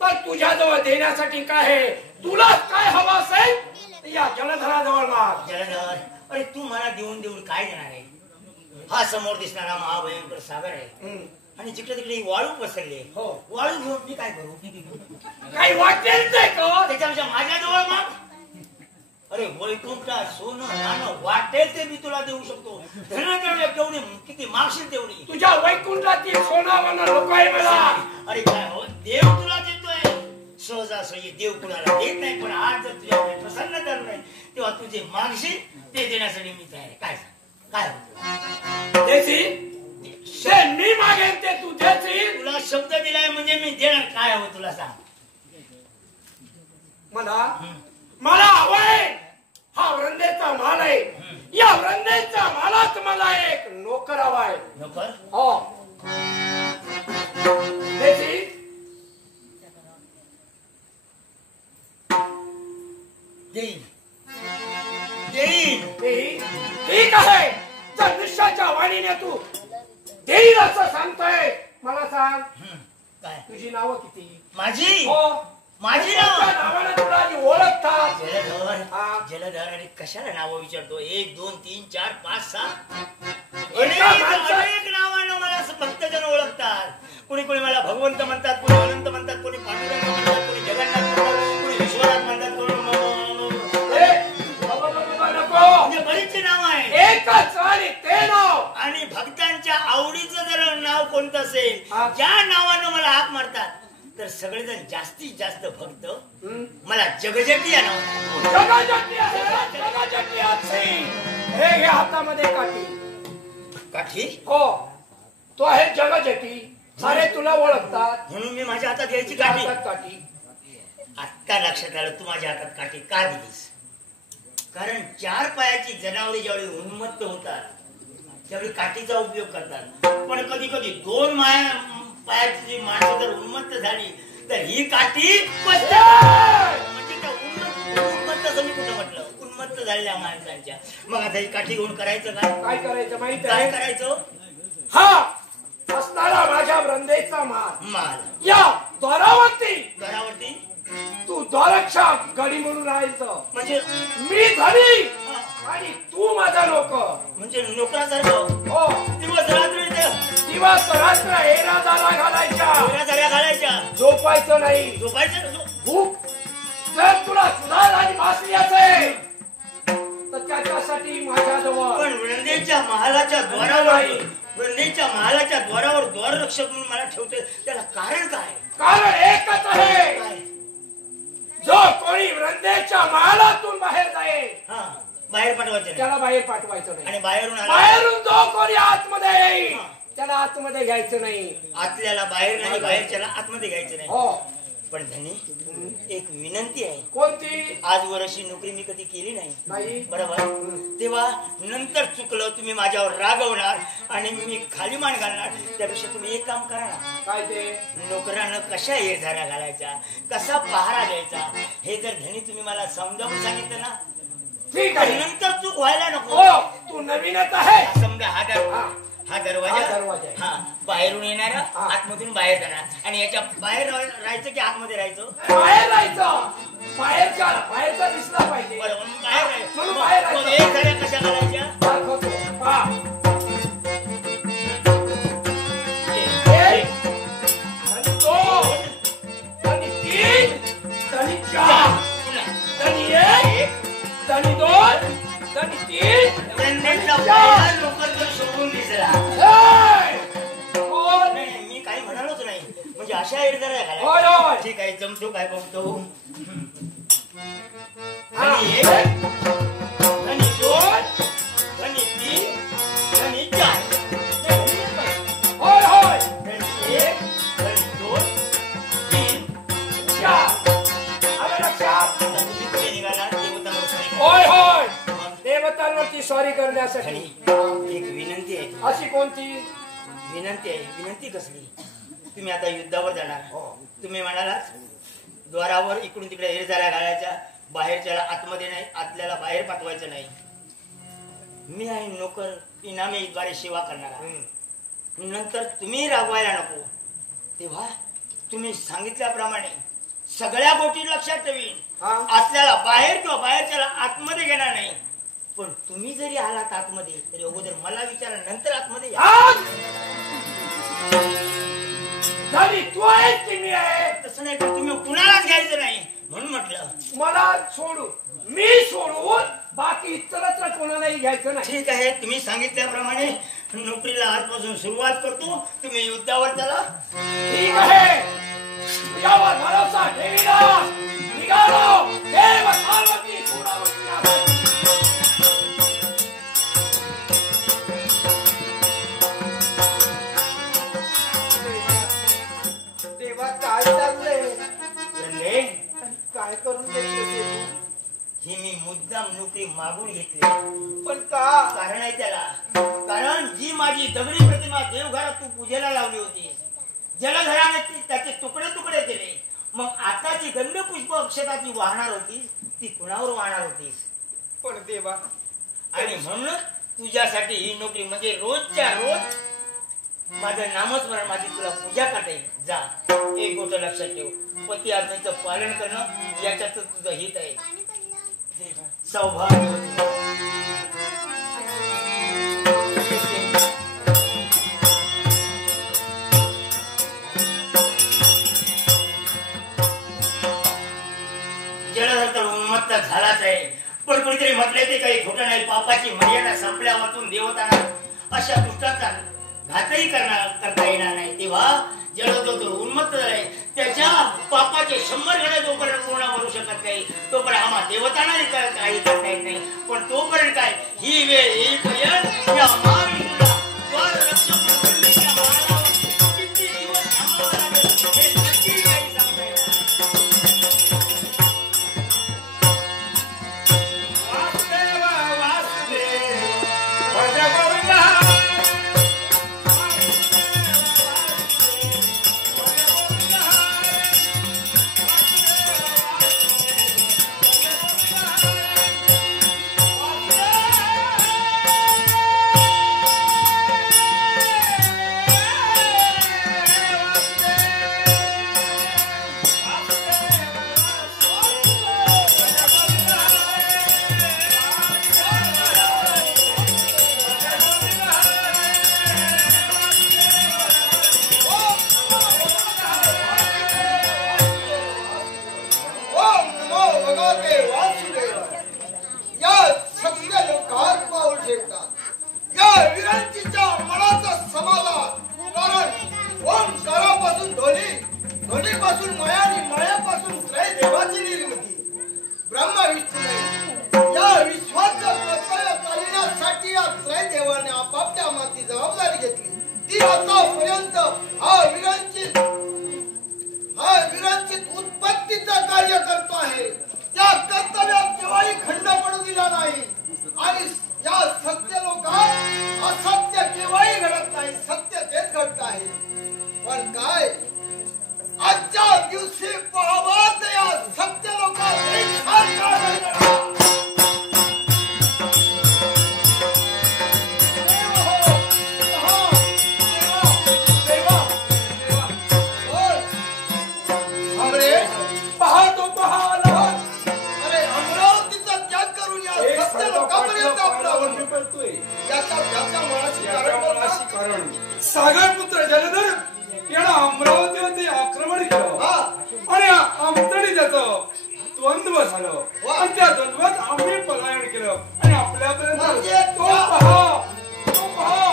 तर तुझ्याजवळ देण्यासाठी काय आहे? तुला काय हवं असेल या जलधराजवळ माग. जलधर, अरे तू मला देऊन देऊन काय देणार आहे? हा समोर दिसणारा महाभयंकर सागर आहे आणि जिकडे तिकडे वाळू पसरली. हो, वाळू घेऊन मी काय करू? काही वाटेल ते कर. त्याच्यापेक्षा माझ्याजवळ माग. अरे वैकुंठा सोनं नाणं वाटेल ते मी तुला देऊ शकतो. धन केवढी किती मागशील तेवढी. तुझ्या वैकुंठातील सोनावरनं लोक आहे मला. अरे काय हो, देव तुला देतोय. सहजासहजी देव कुणाला देत नाही, पण आज जर तुझ्याकडे प्रसन्न झालं नाही तेव्हा तुझे मागशील ते देण्यासाठी मी तयार आहे. काय काय देशील? मी मागेन ते तू देशील. तुला शब्द दिलाय म्हणजे मी देणार. काय हवं तुला सांग. मला हवंय हा वृंदेचा माल आहे. या वृंदेच्या मालात मला एक नोकर हवाय. नोकर? हो. देशील? देईन देईन देईन. ठीक आहे. जर निश्चयाच्या वाणीने तू देईल असं सांगतोय मला सांग. काय तुझी नावं किती? माझी? हो, माझी नाव नावाने तुला ओळखतात. जलधर. जलधर आणि कशाला नावं विचारतो? 1 2 3 4 5 6 अनेक नावानं मला भक्तजन ओळखतात. कोणी कोणी मला भगवंत म्हणतात, कोणी अनंत म्हणतात, कोणी पांडुरंग म्हणतात, कोणी जगन्नाथ म्हणतात, कोणी विश्वनाथ म्हणतात, कोणी बरीचशी नाव आहे. एकच आणि ते नाव. आणि भक्तांच्या आवडीचं जर नाव कोणतं असेल, ज्या नावानं मला हाक मारतात, तर सगळेजण जास्तीत जास्त भक्त मला जगजगी या नाव. हे घे हातामध्ये काठी. काठी? हो, तो आहे जगजगी. सारे तुला ओळखतात म्हणून मी माझ्या हातात घ्यायची काठी. काठी. आत्ता लक्षात आलं तू माझ्या हातात काठी का दिलीस. कारण 4 पायाची जनावरे ज्यावेळी उन्मत्त होतात त्यावेळी काठीचा उपयोग करतात. पण कधी कधी 2 पायाची जी माणसं जर उन्मत्त झाली तर ही काठी म्हणजे त्या उन्मत्त असं मी कुठं म्हटलं, उन्मत्त झालेल्या माणसांच्या. मग आता ही काठी घेऊन करायचं काय? काय करायचं माहिती काय करायचं? हा असणारा माझ्या वृंदेचा माल या द्वारावरती तू द्वारक्षक गडी म्हणून राहायचं. म्हणजे मी धनी आणि तू माझा नोकर. म्हणजे नोकरासारखं. हो, दिवस रात्र हेरा झाला घालायच्या. झोपायचं नाही. भूक जर तुला सुधार आणि मासली असेल तर त्याच्यासाठी माझ्याजवळ. पण वृंदेच्या महालाच्या द्वारावर द्वाररक्षक म्हणून मला ठेवते, त्याला कारण काय? कारण एकच आहे. जो कोणी वृंदेच्या महालातून बाहेर जाईल बाहेर पाठवायचं, त्याला बाहेर पाठवायचं नाही. आणि बाहेरून जो कोणी आतमध्ये येईल त्याला आतमध्ये घ्यायचं नाही. आतल्याला बाहेर नाही, बाहेरच्याला आतमध्ये घ्यायचं नाही. हो, पण धनी एक विनंती आहे. कोणती? आजवर अशी नोकरी मी कधी केली नाही. बरोबर. तेव्हा नंतर चुकलं तुम्ही माझ्यावर रागवणार आणि मी खाली मान घालणार. त्यापेक्षा तुम्ही एक काम करा ना. काय ते? नोकरानं कशा येरझाऱ्या घालायचा, कसा पहारा द्यायचा हे जर धनी तुम्ही मला समजावून सांगितलं ना, ठीक आहे. नंतर चूक व्हायला नको. हो, तू नवीनच आहे. समजा हा दरवाजा बाहेरून येणारा आतमधून बाहेर जाणार आणि याच्या बाहेर राहायचं की आतमध्ये राहायचं? बाहेर राहायचं. बाहेरचा दिसला पाहिजे. बरोबर, बाहेर राहायचं. कशा घालायच्या? मी काही म्हणालोच नाही. म्हणजे अशा एरझाऱ्या ठीक आहे, जमतो काय बघतो. आणि 1 आणि 2 आणि 3 आणि 4. होय होय. 1 आणि 2 3 4. आलं लक्षात? तुम्ही कुठे निघाला? देवतांवर. होय होय, देवतांवरती स्वारी करण्यासाठी. एक विनंती आहे. अशी कोणती विनंती आहे? विनंती कसली? तुम्ही आता युद्धावर जाणार. तुम्ही म्हणालात द्वारावर इकडून तिकडे हेरझाऱ्या घालायच्या, बाहेरच्याला आतमध्ये नाही, आतल्याला बाहेर पाठवायचं नाही. मी आहे नोकर, इनामीद्वारे सेवा करणारा. नंतर तुम्ही राबवायला नको. तेव्हा तुम्ही सांगितल्याप्रमाणे सगळ्या गोष्टी लक्षात ठेवीन. आपल्याला बाहेर किंवा बाहेरच्याला आतमध्ये घेणार नाही. पण तुम्ही जरी आलात आतमध्ये तरी अगोदर मला विचारा, नंतर आतमध्ये तू आहेस की मी आहे. तसं नाही, पण तुम्ही कुणालाच घ्यायचं नाही म्हणून म्हटलं. मला सोडून मी सोडून बाकी इतरत्र कोणालाही घ्यायचं नाही. ठीक आहे, तुम्ही सांगितल्याप्रमाणे नोकरीला आजपासून सुरुवात करतो. तुम्ही युद्धावर चला. ठीक आहे, तुझ्यावर भरोसा ठेवीला निघालो. देव पार्वती तेव्हा काय चाललंय? काय करून घेतलं? ही मी मुद्दाम नोकरी मागून घेतली. पण का? कारण आहे त्याला. कारण जी माझी दगडी प्रतिमा देवघरात तू पूजेला लावली होती, जलधराने त्याचे तुकडे तुकडे केले. मग आता जी गंधपुष्प अक्षता ती वाहणार होतीस, ती कुणावर वाहणार होतीस? पण देवा, आणि म्हणून तुझ्यासाठी ही नोकरी म्हणजे रोजच्या रोज माझं नामस्मरण, माझी तुला पूजा करता येईल. जा, एक गोष्ट लक्षात ठेव, पती आज्ञेचं पालन करणं याच्यात तुझं हित आहे. सौभाग्य. जलधर तर उन्मत्त झालाच आहे. पण कोणीतरी म्हटलंय ते काही खोटं नाही. पापाची मर्यादा संपल्या वाचून देवताना अशा दुष्टाचा घातही करता येणार नाही. तेव्हा जलधर तो उन्मत्त झालाय. त्याच्या पापाचे 100 गणे जोपर्यंत पूर्ण करू शकत नाही तोपर्यंत आम्हा देवतांना काही करता येत नाही. पण तोपर्यंत काय, ही वेळ येईपर्यंत या महाविष्णूला द्वार रक्षक ब्रह्मेच्या महालावर किती दिवस थांबावं लागेल हे नक्की काही सांगता येणार. सागरपुत्र जलधर याला अमरावतीवरती आक्रमण केलं आणि आमच्याने त्याचं द्वंद्व झालं आणि त्या द्वंद्वात आम्ही पलायन केलं आणि आपल्यापर्यंत तो पहा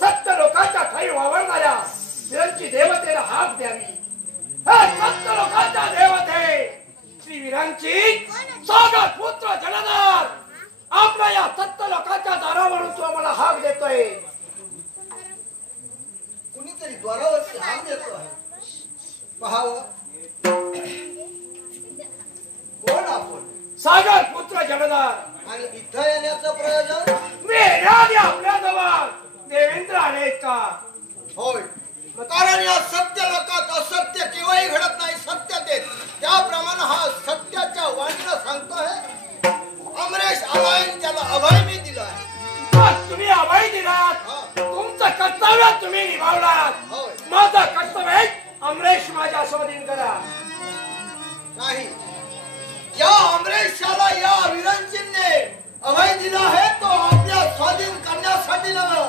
सत्य लोकांच्या ठाई वावरणाऱ्या वीरांची देवतेला हाक द्यावी. सत्य लोकांच्या देवते श्री वीरांची सागर पुत्र जलधर आपल्या या सत्य लोकांच्या दारावरून तो मला हाक देतोय. कुणीतरी द्वारावरती हाक देतोय. पहावं कोण आपण? सागर पुत्र जलधर. आणि इथं येण्याचं प्रयोजन? मी येण्याआधी आपल्या जवळ देवेंद्र आले का? होय. कारण या सत्य लोकात असत्य केव्हाही घडत नाही, सत्य तेच. त्याप्रमाणे हा सत्याच्या वाणीला सांगतोय. अमरेश आलाय, त्याला अभय मी दिलाय. तुम्ही अभय दिलात, तुमचं कर्तव्य तुम्ही निभावलात. होय. माझं कर्तव्य अमरेश माझ्या स्वाधीन करा. नाही, या अमरेशाला या विरंचीने अभय दिला आहे तो आपल्या स्वाधीन करण्यासाठी नव्हे,